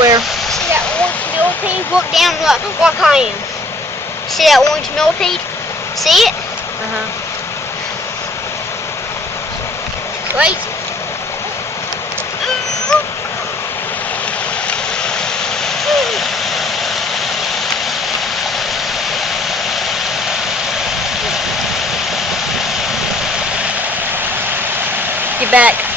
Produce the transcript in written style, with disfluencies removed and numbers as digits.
Where? See that orange millipede? Look down like I am. See that orange millipede? See it? Crazy. Get back.